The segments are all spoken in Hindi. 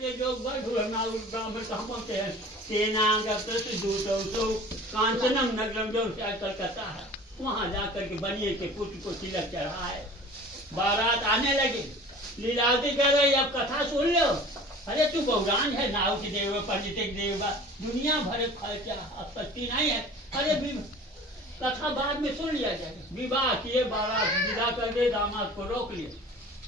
के जो ब्राह्मण कहाँ पहुँचे हैं तेनांगो कांचनम नगरम जो कलकत्ता है, वहाँ जाकर के बनिए के पुत्र को तिलक चढ़ाए। बारात आने लगी, लीलावती कह रही अब कथा सुन लो। अरे तू बहुरान है, नाव की देव पंडित देव दुनिया भरे खर्चा आपत्ति नहीं है। अरे कथा बाद में सुन लिया जाए। विवाह किए, बारात विदा कर दे, दामाद को रोक लिए।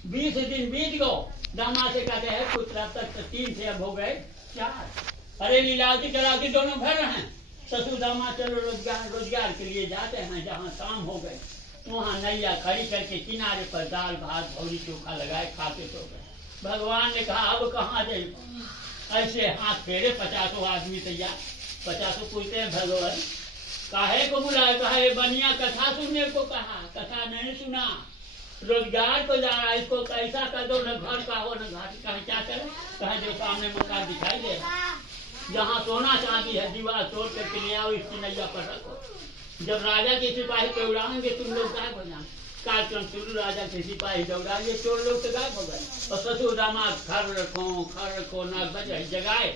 20 दिन बीत गो, दामाद से कहते हैं पुत्र अब तक 3 से अब हो गए 4। अरे लीलावती करावती दोनों घर हैं। ससुर दामाद चलो रोजगार के लिए जाते हैं। जहाँ शाम हो गए वहाँ नैया खड़ी करके किनारे पर दाल भात भौरी चोखा लगाए, खाते सो गए। भगवान ने कहा अब कहाँ जाए। ऐसे हाथ फेरे, 50 आदमी तैयार, 50 पूछते हैं भगवान काहे को बुलाए। कहा बनिया कथा सुनने को कहा, कथा नहीं सुना, रोजगार को जा रहा है, इसको कैसा कर दो, न घर का हो न घाट का। क्या करे, कहे जो सामने मकान दिखाई दे, जहाँ सोना चांदी है दीवार तोड़ करके ले आओ, इसकी नैया पर रखो। जब राजा के सिपाही दौड़ाएंगे तुम लोग गायब हो जाएंगे। कार्यक्रम शुरू, राजा के सिपाही दौड़ाएंगे, चोर लोग तो गायब हो गए। और ससुर दामाद खर रखो नाक बज जगाए,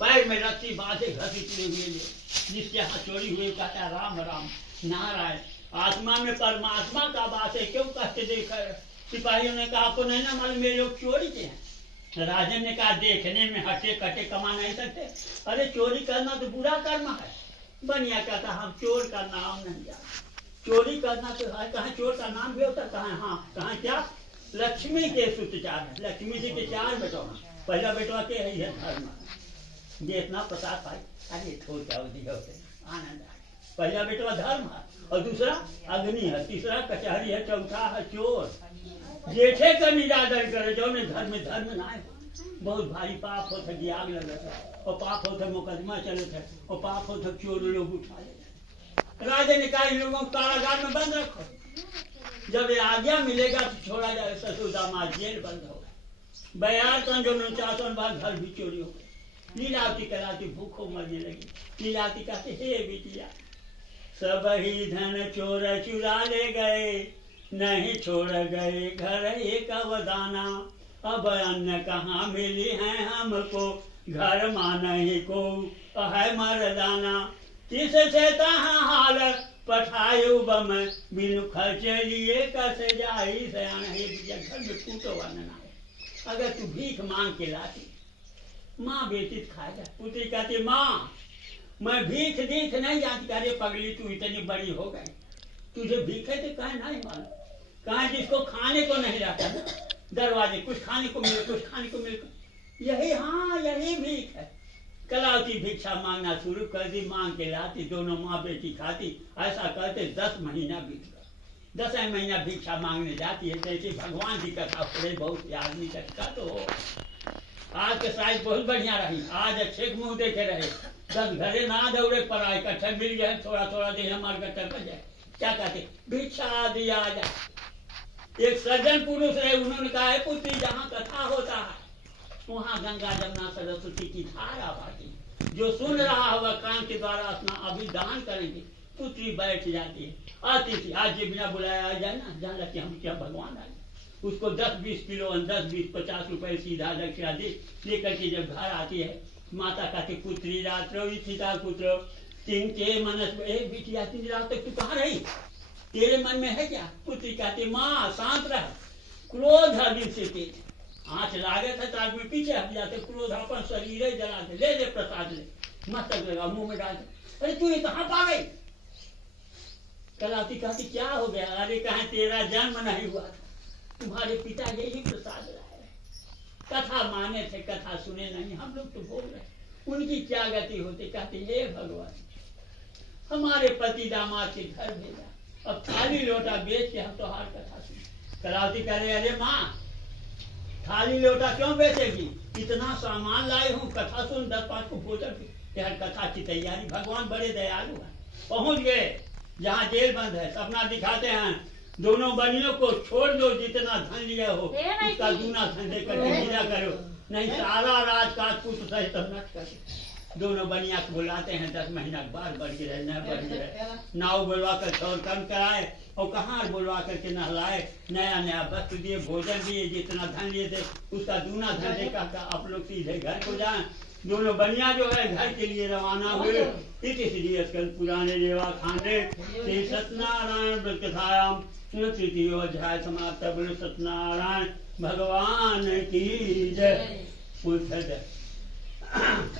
पैर में रस्सी बांधे घसीटने हुए, जिसके यहाँ चोरी हुई कहता राम राम नारायण। आत्मा में परमात्मा का वास है, क्यों कष्ट देख। सिपाहियों ने कहा आपको नहीं ना मालूम मेरे लोग चोरी के हैं। राजन ने कहा देखने में हटे कटे कमा नहीं सकते। अरे चोरी करना तो बुरा कर्म है। बनिया कहता हम चोर का नाम नहीं जानते, चोरी करना तो है। कहा चोर का नाम भी होता, कहा हाँ, कहा क्या लक्ष्मी के सुत 4 है, लक्ष्मी जी के 4 बेटों। पहला बेटवा के है धर्म, ये इतना प्रसाद पाई। अरे छोटा आनंद है। पहला बेटवा धर्म है और दूसरा अग्नि है, तीसरा कचहरी है, चौथा है चोर। जेठे का निरादर करे जो ने धर्म ना है। बहुत भारी पाप होता है, आग लगे था, और पाप होता मुकदमा चले थे, और पाप होता चोर लोग उठा ले। राजा ने कहा इन लोगों को कारागार में बंद रखो, जब ये आज्ञा मिलेगा तो छोड़ा जाए। ससुर दामाद जेल बंद हो गए। बयार का जो 49 बार घर भी चोरी हो गई। लीलावती कराती भूखों मरने लगी। लीलावती कहते हे बिटिया सब ही धन चोर चुरा ले गए, नहीं छोड़ गए घर एक अवदाना। अब अन्न कहाँ मिली है हमको, घर मान ही को है मरदाना। किस से कहाँ हाल पठायो बम, बिनु खर्चे लिए कैसे जाई सयान। हे बिटिया घर में कूटो वर्ण ना है। अगर तू भीख मांग के लाती, माँ बेटी खाएगा। पुत्री कहती माँ मैं भीख दीख नहीं जानती। अरे पगली तू इतनी बड़ी हो गई, तुझे भीखे तो कहे नहीं मालूम। कहा जिसको खाने को नहीं रहता ना, दरवाजे कुछ खाने को मिले, कुछ खाने को मिले, यही हाँ यही भीख है। कलावती भिक्षा मांगना शुरू कर दी, मांग के लाती, दोनों माँ बेटी खाती। ऐसा करते 10 महीना बीत गया। 10 महीना भिक्षा मांगने जाती है। जैसे भगवान की कथा पढ़े बहुत आदमी का तो आज के साइज बहुत बढ़िया रही। आज अच्छे मुंह देखे रहे, 10 घरे ना दौड़े पर आए, कट्ठा मिल जाए, थोड़ा थोड़ा दे हमारे कट्ठा पर जाए। क्या कहते भिक्षा दिया जाए। एक सज्जन पुरुष रहे, उन्होंने कहा है पुत्री जहाँ कथा होता है वहाँ गंगा जमुना सरस्वती की धारा बहती, जो सुन रहा होगा कान के द्वारा अपना अभिदान करेंगे। पुत्री बैठ जाती है, आती थी। आज ये बिना बुलाया आ जाए ना, जान लगती हम क्या भगवान आए। उसको 10-20 किलो 10-20-50 रुपए सीधा दक्षिणा दे लेकर के जब घर आती है, माता कहती पुत्री रात्रो सीता पुत्र तीन के मनस एक बिटिया 3 रात तक तू कहाँ रही, तेरे मन में है क्या। पुत्री कहती माँ शांत रह, क्रोध अभी से तेज। आँच लागे था तो आदमी पीछे हट जाते, क्रोध अपन शरीर जला दे, ले प्रसाद ले, मस्तक लगा मुंह में डाल दे। अरे तू ये कहाँ पा गई। कलावती कहती क्या हो गया। अरे कहा तेरा जन्म नहीं हुआ था, तुम्हारे पिता यही प्रसाद लाए। कथा माने थे, कथा सुने नहीं, हम लोग तो बोल रहे। उनकी क्या गति होती। कहते हे भगवान हमारे पति दामाद के घर भेजा, अब थाली लोटा बेच के हम तो हार कथा सुने। कलावती कह रहे अरे माँ थाली लोटा क्यों बेचेगी, इतना सामान लाए हूँ, कथा सुन 10-5 को भोजन यार कथा की तैयारी। भगवान बड़े दयालु हैं। पहुंच गए जहाँ जेल बंद है, सपना दिखाते हैं दोनों बनियों को छोड़ दो, जितना धन लिया हो उसका दूना धन लेकर विदा करो, नहीं सारा राजकाज पुत्र सहित नष्ट कर। दोनों बनिया को बुलाते हैं। 10 महीना बार बढ़ गए न बढ़ गए, नाव बुलवा कर छोड़ कम कराए। और कहाँ बुलवा करके नहलाए, नया नया वस्त्र दिए, भोजन दिए, जितना धन लिए थे उसका दूना धन देकर आप लोग सीधे घर को जाएं। दोनों बनिया जो है घर के लिए रवाना हुए। इसलिए कल पुराने रेवा खाने श्री सत्यनारायण व्रत कथायाम तृतीय अध्याय समाप्त। बोलो सत्यनारायण भगवान की जय।